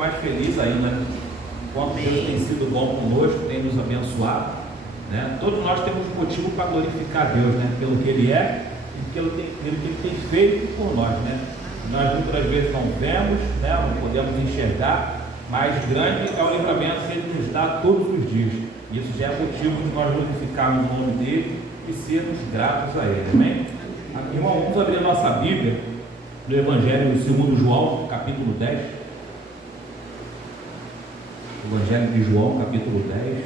mais feliz ainda, né? Quanto Deus tem sido bom conosco, tem nos abençoado, né? Todos nós temos motivo para glorificar a Deus, né? Pelo que Ele é e pelo que Ele tem feito por nós, né? Nós muitas vezes não vemos, né? Não podemos enxergar, mas grande é o livramento que Ele nos dá todos os dias. Isso já é motivo de nós glorificarmos o nome dEle e sermos gratos a Ele, amém? Irmão, vamos abrir a nossa Bíblia no Evangelho segundo João, capítulo 10. Evangelho de João, capítulo 10.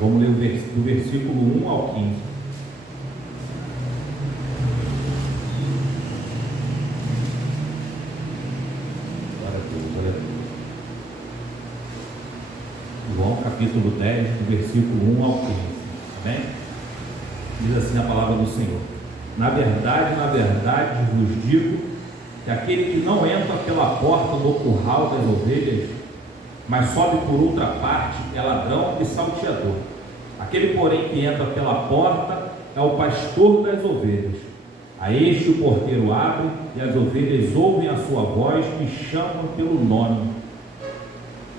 Vamos ler do versículo 1 ao 15. Glória a Deus, glória a Deus. João, capítulo 10, do versículo 1 ao 15. Amém? Diz assim a palavra do Senhor: na verdade, vos digo que aquele que não entra pela porta no curral das ovelhas, mas sobe por outra parte, é ladrão e salteador. Aquele, porém, que entra pela porta é o pastor das ovelhas. A este o porteiro abre, e as ovelhas ouvem a sua voz e chamam pelo nome.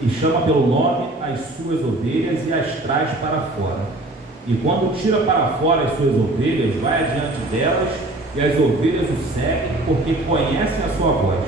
E chama pelo nome as suas ovelhas e as traz para fora. E quando tira para fora as suas ovelhas, vai adiante delas, e as ovelhas o seguem, porque conhecem a sua voz.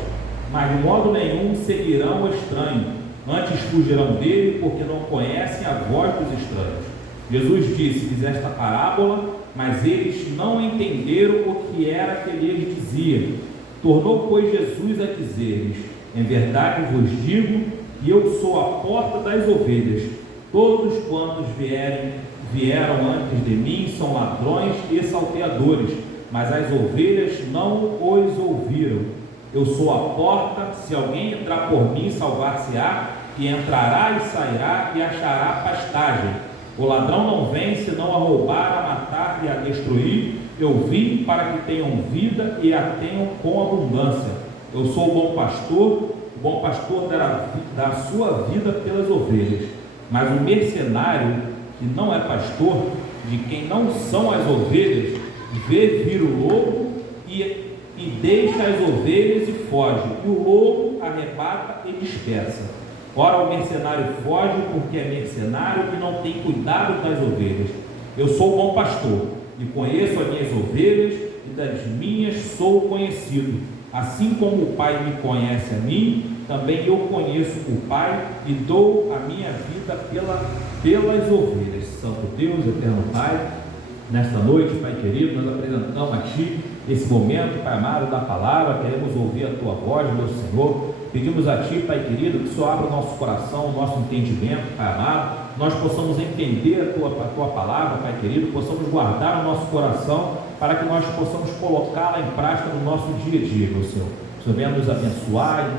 Mas de modo nenhum seguirão o estranho, antes fugirão dele, porque não conhecem a voz dos estranhos. Jesus disse-lhes esta parábola, mas eles não entenderam o que era que ele lhes dizia. Tornou, pois, Jesus a dizer-lhes: em verdade vos digo que eu sou a porta das ovelhas. Todos quantos vieram antes de mim são ladrões e salteadores, mas as ovelhas não os ouviram. Eu sou a porta, se alguém entrar por mim, salvar-se-á, e entrará e sairá e achará pastagem. O ladrão não vem senão a roubar, a matar e a destruir. Eu vim para que tenham vida e a tenham com abundância. Eu sou o bom pastor dá a sua vida pelas ovelhas. Mas o mercenário, que não é pastor, de quem não são as ovelhas, vê vir o lobo e deixa as ovelhas e foge, e o lobo arrebata e dispersa. Ora, o mercenário foge porque é mercenário e não tem cuidado das ovelhas. Eu sou o bom pastor e conheço as minhas ovelhas, e das minhas sou conhecido. Assim como o Pai me conhece a mim, também eu conheço o Pai e dou a minha vida pelas ovelhas. Santo Deus, eterno Pai, nesta noite, Pai querido, nós apresentamos a Ti esse momento, Pai amado, da palavra. Queremos ouvir a Tua voz, meu Senhor. Pedimos a Ti, Pai querido, que o Senhor abra o nosso coração, o nosso entendimento, Pai amado. Nós possamos entender a Tua palavra, Pai querido, possamos guardar o nosso coração, para que nós possamos colocá-la em prática no nosso dia a dia, meu Senhor. O Senhor venha nos abençoar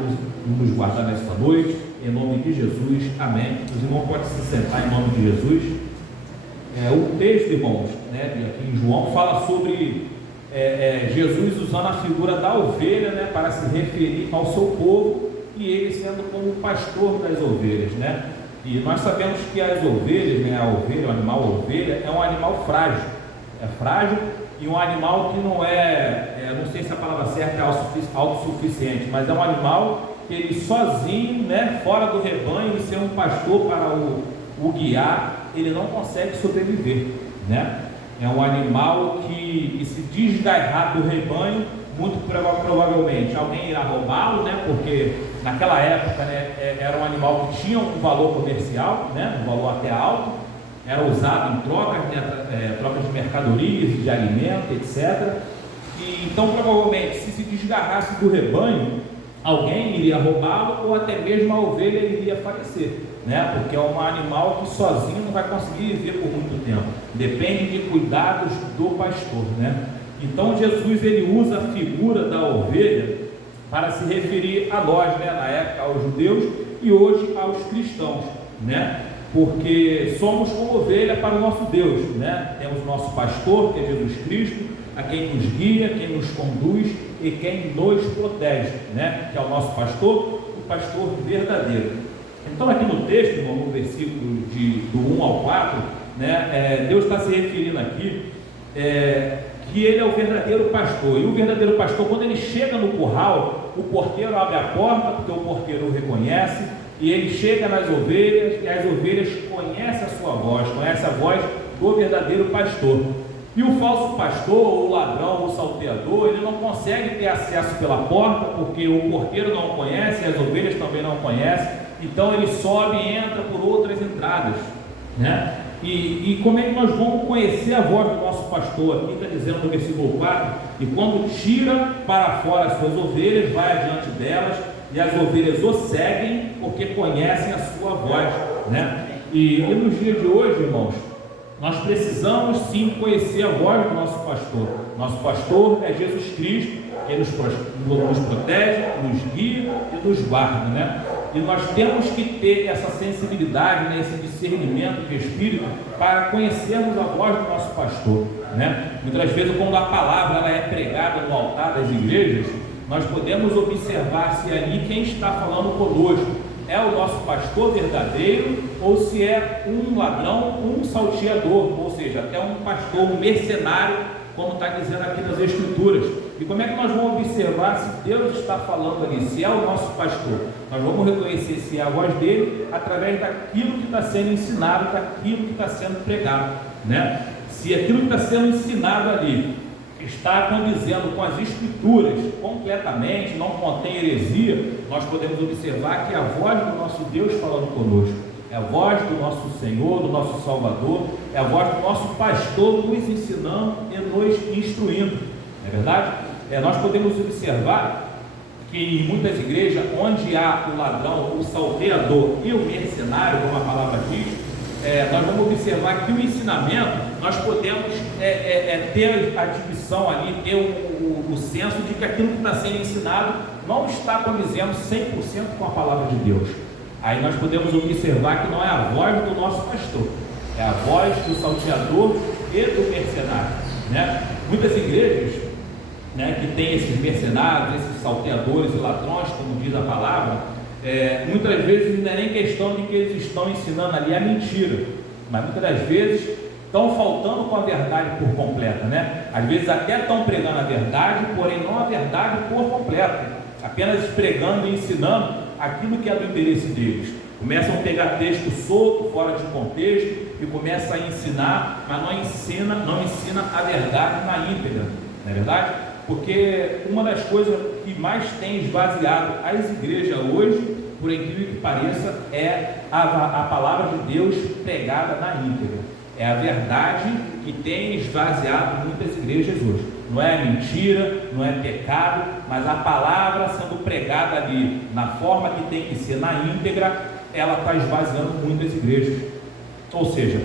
e nos guardar nesta noite, em nome de Jesus, amém. Os irmãos podem se sentar em nome de Jesus. O texto, irmãos, né, aqui em João, fala sobre Jesus usando a figura da ovelha, né, para se referir ao seu povo, e ele sendo como o pastor das ovelhas, né? E nós sabemos que as ovelhas, né, a ovelha, o animal ovelha, é um animal frágil, e um animal que não não sei se a palavra certa é autossuficiente, mas é um animal que ele sozinho, né, fora do rebanho, e ser um pastor para o guiar, ele não consegue sobreviver, né? É um animal que se desgarrar do rebanho, muito provavelmente alguém irá roubá-lo, né? Porque naquela época, né, era um animal que tinha um valor comercial, né? Um valor até alto, era usado em trocas, né? Trocas de mercadorias, de alimento, etc. E então provavelmente, se desgarrasse do rebanho, alguém iria roubá-lo, ou até mesmo a ovelha iria falecer, né? Porque é um animal que sozinho não vai conseguir viver por muito tempo, depende de cuidados do pastor, né? Então Jesus, ele usa a figura da ovelha para se referir a nós, né? Na época aos judeus e hoje aos cristãos, né? Porque somos como ovelha para o nosso Deus, né? Temos o nosso pastor, que é Jesus Cristo, a quem nos guia, quem nos conduz e quem nos protege, né? Que é o nosso pastor, o pastor verdadeiro. Então aqui no texto, irmão, no versículo do 1 ao 4, né, Deus está se referindo aqui que ele é o verdadeiro pastor. E o verdadeiro pastor, quando ele chega no curral, o porteiro abre a porta, porque o porteiro o reconhece, e ele chega nas ovelhas, e as ovelhas conhecem a sua voz, conhecem a voz do verdadeiro pastor. E o falso pastor, ou o ladrão, ou o salteador, ele não consegue ter acesso pela porta, porque o porteiro não conhece, e as ovelhas também não conhecem, então ele sobe e entra por outras entradas, né? E como é que nós vamos conhecer a voz do nosso pastor? Aqui está dizendo no versículo 4, e quando tira para fora as suas ovelhas, vai adiante delas, e as ovelhas o seguem, porque conhecem a sua voz, né? E nos dias de hoje, irmãos, nós precisamos sim conhecer a voz do nosso pastor. Nosso pastor é Jesus Cristo, que nos protege, nos guia e nos guarda, né? E nós temos que ter essa sensibilidade, né, esse discernimento de espírito para conhecermos a voz do nosso pastor, né? Muitas vezes, quando a palavra ela é pregada no altar das igrejas, nós podemos observar se ali quem está falando conosco é o nosso pastor verdadeiro ou se é um ladrão, um salteador, ou seja, até um pastor, um mercenário, como está dizendo aqui nas Escrituras. E como é que nós vamos observar se Deus está falando ali, se é o nosso pastor? Nós vamos reconhecer se é a voz dele através daquilo que está sendo ensinado, daquilo que está sendo pregado, né? Se aquilo que está sendo ensinado ali está condizendo com as Escrituras completamente, não contém heresia, nós podemos observar que é a voz do nosso Deus falando conosco, é a voz do nosso Senhor, do nosso Salvador, é a voz do nosso pastor nos ensinando e nos instruindo, não é verdade? Nós podemos observar que em muitas igrejas, onde há o ladrão, o salteador e o mercenário, como a palavra diz, nós vamos observar que o ensinamento, nós podemos ter a divisão ali, ter o senso de que aquilo que está sendo ensinado não está condizendo 100% com a palavra de Deus. Aí nós podemos observar que não é a voz do nosso pastor, é a voz do salteador e do mercenário, né? Muitas igrejas, né, que tem esses mercenários, esses salteadores e ladrões, como diz a palavra, muitas vezes não é nem questão de que eles estão ensinando ali a mentira, mas muitas das vezes estão faltando com a verdade por completa, né? Às vezes até estão pregando a verdade, porém não a verdade por completo, apenas pregando e ensinando aquilo que é do interesse deles. Começam a pegar texto solto, fora de contexto, e começam a ensinar, mas não ensina a verdade na íntegra, não é verdade? Porque uma das coisas que mais tem esvaziado as igrejas hoje, por incrível que pareça, é a palavra de Deus pregada na íntegra. É a verdade que tem esvaziado muitas igrejas hoje. Não é mentira, não é pecado, mas a palavra sendo pregada ali na forma que tem que ser na íntegra, ela está esvaziando muitas igrejas. Ou seja,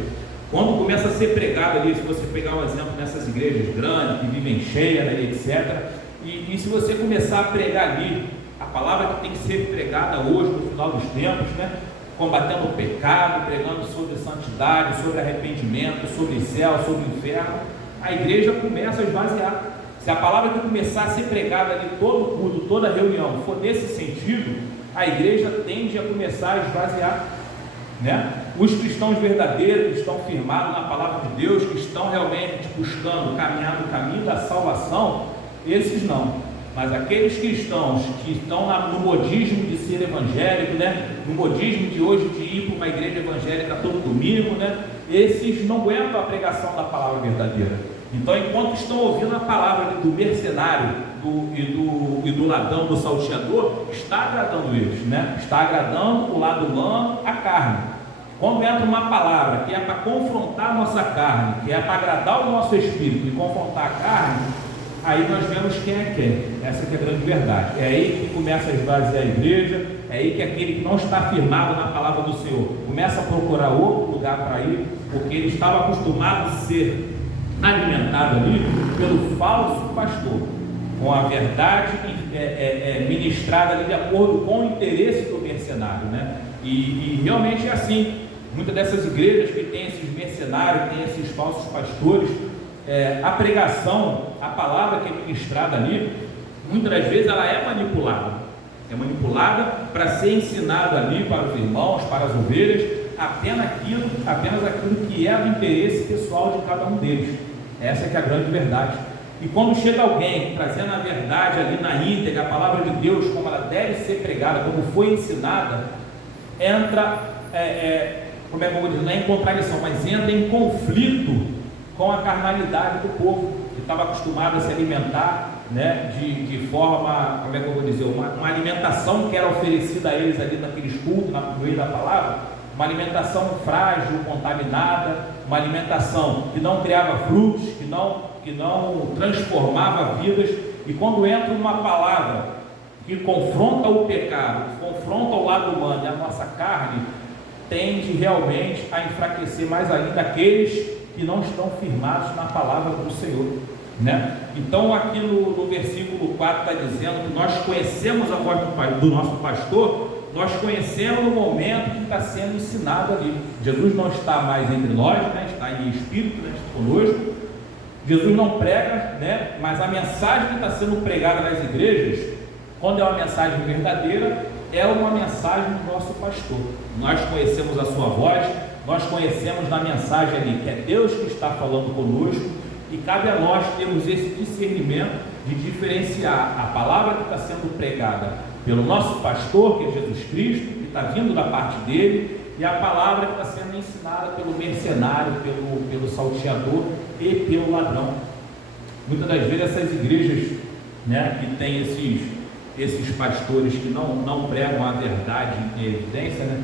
quando começa a ser pregado ali, se você pegar um exemplo nessas igrejas grandes, que vivem cheias, né, etc., e se você começar a pregar ali a palavra que tem que ser pregada hoje, no final dos tempos, né, combatendo o pecado, pregando sobre santidade, sobre arrependimento, sobre céu, sobre inferno, a igreja começa a esvaziar. Se a palavra que começar a ser pregada ali todo culto, toda reunião, for nesse sentido, a igreja tende a começar a esvaziar, né? Os cristãos verdadeiros que estão firmados na palavra de Deus, que estão realmente buscando, caminhando o caminho da salvação, esses não. Mas aqueles cristãos que estão no modismo de ser evangélico, né? No modismo de hoje de ir para uma igreja evangélica todo domingo, né? Esses não aguentam a pregação da palavra verdadeira. Então, enquanto estão ouvindo a palavra do mercenário e do ladrão, do salteador, está agradando eles, né? Está agradando o lado humano, a carne. Quando entra uma palavra que é para confrontar a nossa carne, que é para agradar o nosso espírito e confrontar a carne, aí nós vemos quem é quem. Essa que é a grande verdade. É aí que começa a esvaziar a igreja, é aí que aquele que não está firmado na palavra do Senhor começa a procurar outro lugar para ir, porque ele estava acostumado a ser alimentado ali pelo falso pastor, com a verdade ministrada ali de acordo com o interesse do mercenário, né? E realmente é assim. Muitas dessas igrejas que tem esses mercenários, tem esses falsos pastores, a pregação, a palavra que é ministrada ali, muitas das vezes ela é manipulada para ser ensinada ali para os irmãos, para as ovelhas, apenas aquilo que é do interesse pessoal de cada um deles. Essa que é a grande verdade. E quando chega alguém trazendo a verdade ali na íntegra, a palavra de Deus, como ela deve ser pregada, como foi ensinada, entra, como é que eu vou dizer, não é em contradição, mas entra em conflito com a carnalidade do povo, que estava acostumado a se alimentar, né, de forma, como é que eu vou dizer, uma alimentação que era oferecida a eles ali naqueles cultos, no meio da palavra, uma alimentação frágil, contaminada, uma alimentação que não criava frutos, que não transformava vidas. E quando entra uma palavra que confronta o pecado, confronta o lado humano e a nossa carne, tende realmente a enfraquecer mais ainda aqueles que não estão firmados na palavra do Senhor, né? Então aqui no versículo 4 está dizendo que nós conhecemos a voz do nosso pastor, nós conhecemos no momento que está sendo ensinado ali. Jesus não está mais entre nós, né? Está em espírito, né? Está conosco. Jesus não prega, né? Mas a mensagem que está sendo pregada nas igrejas, quando é uma mensagem verdadeira, é uma mensagem do nosso pastor. Nós conhecemos a sua voz, nós conhecemos na mensagem ali que é Deus que está falando conosco, e cabe a nós termos esse discernimento de diferenciar a palavra que está sendo pregada pelo nosso pastor, que é Jesus Cristo, que está vindo da parte dele, e a palavra que está sendo ensinada pelo mercenário, pelo salteador e pelo ladrão. Muitas das vezes essas igrejas, né, que tem esses pastores que não pregam a verdade em evidência, né,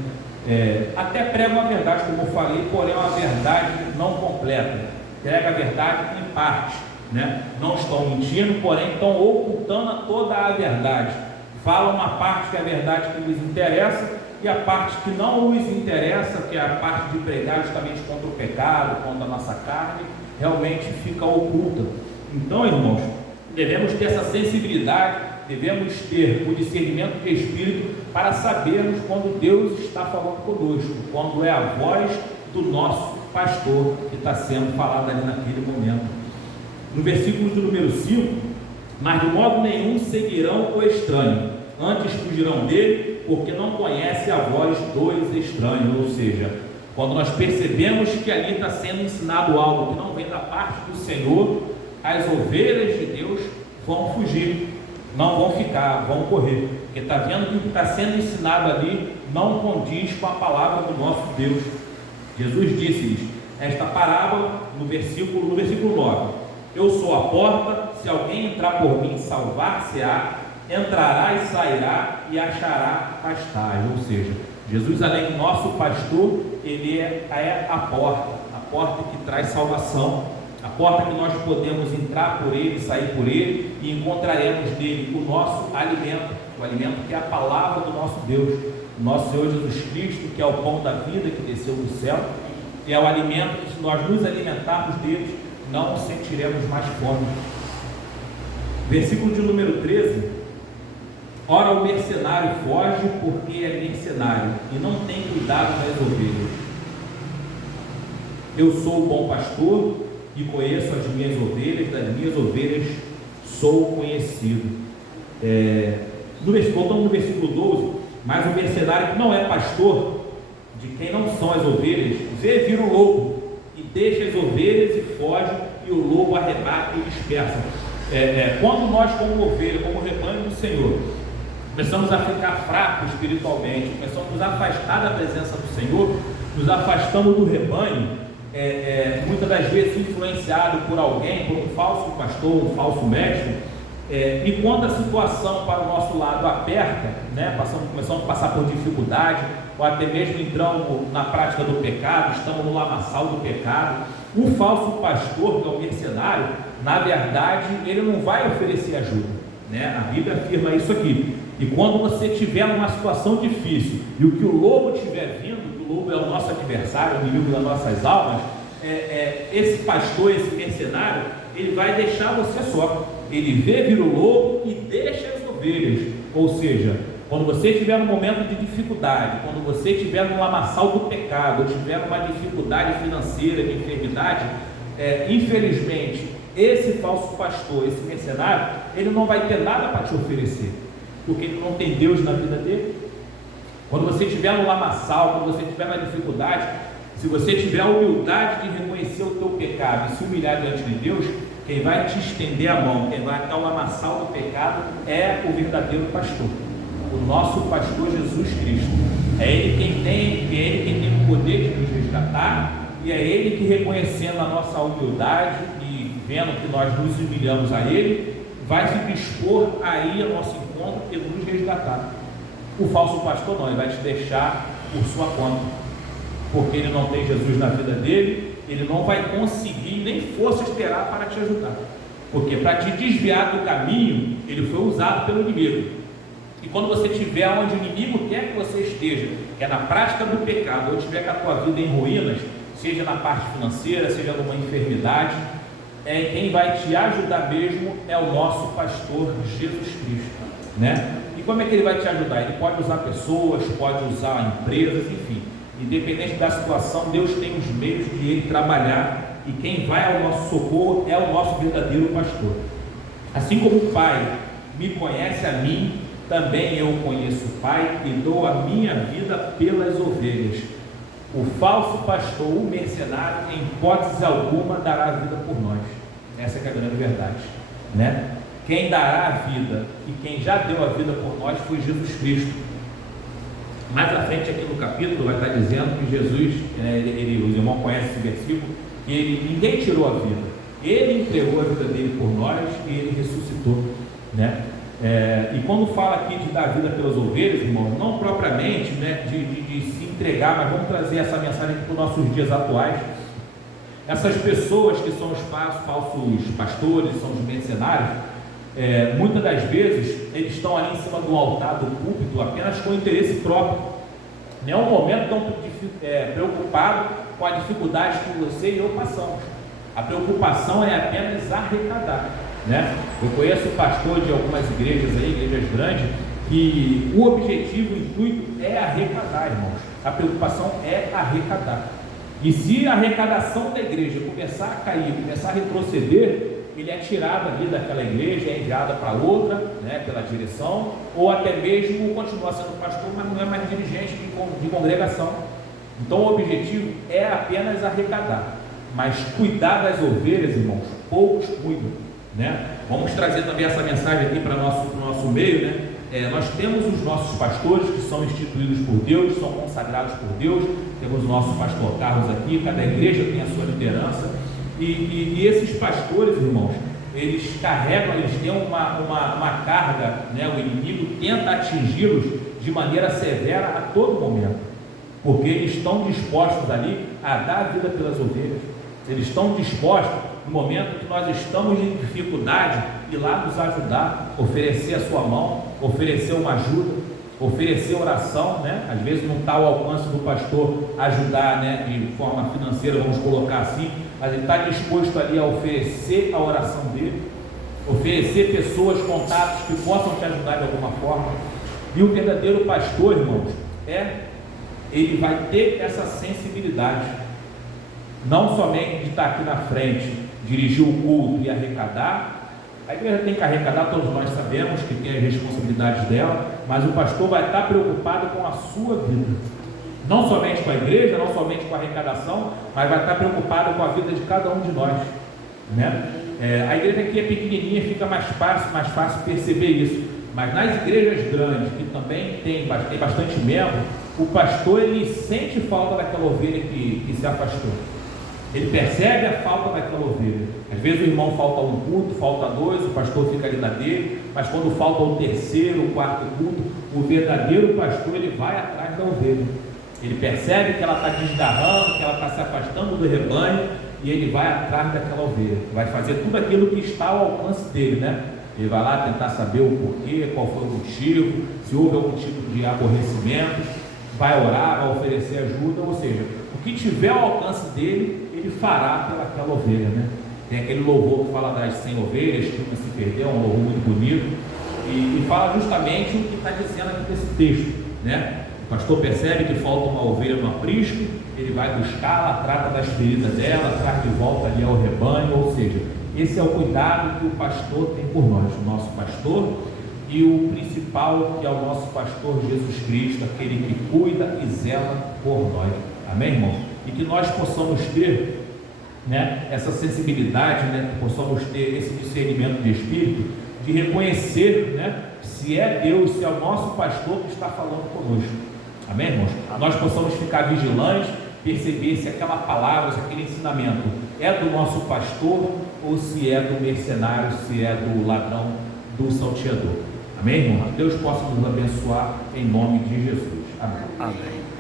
até pregam a verdade, como eu falei, porém é uma verdade não completa, prega a verdade em parte, né? Não estão mentindo, porém estão ocultando toda a verdade, falam uma parte que é a verdade que lhes interessa, e a parte que não lhes interessa, que é a parte de pregar justamente contra o pecado, contra a nossa carne, realmente fica oculta. Então, irmãos, devemos ter essa sensibilidade, devemos ter o discernimento de espírito para sabermos quando Deus está falando conosco, quando é a voz do nosso pastor que está sendo falada ali naquele momento. No versículo de número 5, mas de modo nenhum seguirão o estranho, antes fugirão dele, porque não conhece a voz dos estranhos. Ou seja, quando nós percebemos que ali está sendo ensinado algo que não vem da parte do Senhor, as ovelhas de Deus vão fugir, não vão ficar, vão correr, porque está vendo que o que está sendo ensinado ali não condiz com a palavra do nosso Deus. Jesus disse-lhes esta parábola no versículo 9: eu sou a porta, se alguém entrar por mim, salvar-se-á, entrará e sairá e achará pastagem. Ou seja, Jesus, além do nosso pastor, ele é a porta que traz salvação, a porta que nós podemos entrar por ele, sair por ele, e encontraremos nele o nosso alimento, o alimento que é a palavra do nosso Deus, nosso Senhor Jesus Cristo, que é o pão da vida que desceu do céu, e é o alimento que, se nós nos alimentarmos deles, não sentiremos mais fome. Versículo de número 13: ora, o mercenário foge porque é mercenário e não tem cuidado das ovelhas. Eu sou o bom pastor e conheço as minhas ovelhas, das minhas ovelhas sou conhecido. Voltando no versículo 12: mas o mercenário que não é pastor, de quem não são as ovelhas, vê vir o lobo e deixa as ovelhas e foge, e o lobo arrebata e dispersa. Quando nós, como ovelha, como rebanho do Senhor, começamos a ficar fracos espiritualmente, começamos a nos afastar da presença do Senhor, nos afastamos do rebanho, muitas das vezes influenciado por alguém, por um falso pastor, um falso mestre, e quando a situação para o nosso lado aperta, né, começamos a passar por dificuldade, ou até mesmo entramos na prática do pecado, estamos no lamaçal do pecado, o falso pastor, que é o mercenário, na verdade, ele não vai oferecer ajuda, né? A Bíblia afirma isso aqui. E quando você estiver numa situação difícil, e o que o lobo estiver vindo, que o lobo é o nosso adversário, o inimigo das nossas almas, esse pastor, esse mercenário, ele vai deixar você só. Ele vê vir o lobo e deixa as ovelhas. Ou seja, quando você estiver num momento de dificuldade, quando você estiver no lamaçal do pecado, ou estiver numa dificuldade financeira, de enfermidade, infelizmente, esse falso pastor, esse mercenário, ele não vai ter nada para te oferecer, porque ele não tem Deus na vida dele. Quando você estiver no lamaçal, quando você estiver na dificuldade, se você tiver a humildade de reconhecer o teu pecado e se humilhar diante de Deus, quem vai te estender a mão, quem vai até o lamaçal do pecado é o verdadeiro pastor, o nosso pastor Jesus Cristo. É Ele quem tem o poder de nos resgatar, e é Ele que, reconhecendo a nossa humildade e vendo que nós nos humilhamos a Ele, vai se dispor a ir ao nosso encontro e nos resgatar. O falso pastor não, ele vai te deixar por sua conta, porque ele não tem Jesus na vida dele, ele não vai conseguir nem forças terá para te ajudar, porque para te desviar do caminho, ele foi usado pelo inimigo. E quando você estiver onde o inimigo quer que você esteja, que é na prática do pecado, ou estiver com a tua vida em ruínas, seja na parte financeira, seja numa enfermidade, quem vai te ajudar mesmo é o nosso pastor Jesus Cristo, né? E como é que ele vai te ajudar? Ele pode usar pessoas, pode usar empresas, enfim, independente da situação, Deus tem os meios de ele trabalhar, e quem vai ao nosso socorro é o nosso verdadeiro pastor. Assim como o Pai me conhece a mim, também eu conheço o Pai e dou a minha vida pelas ovelhas. O falso pastor, o mercenário, em hipótese alguma dará a vida por nós. Essa é a grande verdade, né? Quem dará a vida e quem já deu a vida por nós foi Jesus Cristo. Mais à frente aqui no capítulo vai estar dizendo que Jesus, os irmãos conhecem esse versículo, que ninguém tirou a vida, ele entregou a vida dele por nós e ele ressuscitou, né? E quando fala aqui de dar vida pelas ovelhas, irmãos, não propriamente, né, de se entregar, mas vamos trazer essa mensagem para os nossos dias atuais. Essas pessoas que são os falsos pastores, são os mercenários, muitas das vezes eles estão ali em cima do altar, do púlpito, apenas com interesse próprio. Em nenhum momento estão preocupados com a dificuldade que você e eu passamos. A preocupação é apenas arrecadar, né? Eu conheço pastor de algumas igrejas aí, igrejas grandes, que o objetivo, o intuito é arrecadar, irmãos. A preocupação é arrecadar. E se a arrecadação da igreja começar a cair, começar a retroceder, ele é tirado ali daquela igreja, é enviado para outra, né, pela direção, ou até mesmo continua sendo pastor, mas não é mais dirigente de congregação. Então o objetivo é apenas arrecadar, mas cuidar das ovelhas, irmãos, poucos cuidam, né? Vamos trazer também essa mensagem aqui para o nosso meio, né? Nós temos os nossos pastores que são instituídos por Deus, são consagrados por Deus. Temos o nosso pastor Carlos aqui, cada igreja tem a sua liderança, e esses pastores, irmãos, eles carregam, eles têm uma carga, né? O inimigo tenta atingi-los de maneira severa a todo momento, porque eles estão dispostos ali a dar a vida pelas ovelhas. Eles estão dispostos, no momento que nós estamos em dificuldade, ir lá nos ajudar, oferecer a sua mão, oferecer uma ajuda, oferecer oração, né? Às vezes não está ao alcance do pastor ajudar, né, de forma financeira, vamos colocar assim, mas ele está disposto ali a oferecer a oração dele, oferecer pessoas, contatos que possam te ajudar de alguma forma. E o verdadeiro pastor, irmãos, ele vai ter essa sensibilidade, não somente de estar aqui na frente, dirigir o culto e arrecadar. A igreja tem que arrecadar, todos nós sabemos que tem as responsabilidades dela, mas o pastor vai estar preocupado com a sua vida, não somente com a igreja, não somente com a arrecadação, mas vai estar preocupado com a vida de cada um de nós, né? A igreja aqui é pequenininha, fica mais fácil perceber isso, mas nas igrejas grandes, que também tem bastante membro, o pastor ele sente falta daquela ovelha que se afastou. Ele percebe a falta daquela ovelha. Às vezes o irmão falta um culto, falta dois, o pastor fica ali na dele, mas quando falta o terceiro, o quarto culto, o verdadeiro pastor ele vai atrás da ovelha. Ele percebe que ela está desgarrando, que ela está se afastando do rebanho, e ele vai atrás daquela ovelha. Vai fazer tudo aquilo que está ao alcance dele, né? Ele vai lá tentar saber o porquê, qual foi o motivo, se houve algum tipo de aborrecimento, vai orar, vai oferecer ajuda, ou seja, o que tiver ao alcance dele, ele fará pelaquela ovelha, né? Tem aquele louvor que fala das 100 ovelhas, que uma se perdeu, um louvor muito bonito, e fala justamente o que está dizendo aqui nesse texto, né? O pastor percebe que falta uma ovelha no aprisco, ele vai buscá-la, trata das feridas dela, traz de volta ali ao rebanho, ou seja, esse é o cuidado que o pastor tem por nós, o nosso pastor, e o principal, que é o nosso pastor Jesus Cristo, aquele que cuida e zela por nós. Amém, irmão? E que nós possamos ter né, essa sensibilidade, né, que possamos ter esse discernimento de espírito, de reconhecer, né, se é Deus, se é o nosso pastor que está falando conosco. Amém, irmãos? Nós possamos ficar vigilantes, perceber se aquela palavra, se aquele ensinamento é do nosso pastor ou se é do mercenário, se é do ladrão, do salteador. Amém, irmão? Deus possa nos abençoar em nome de Jesus. Amém. Amém.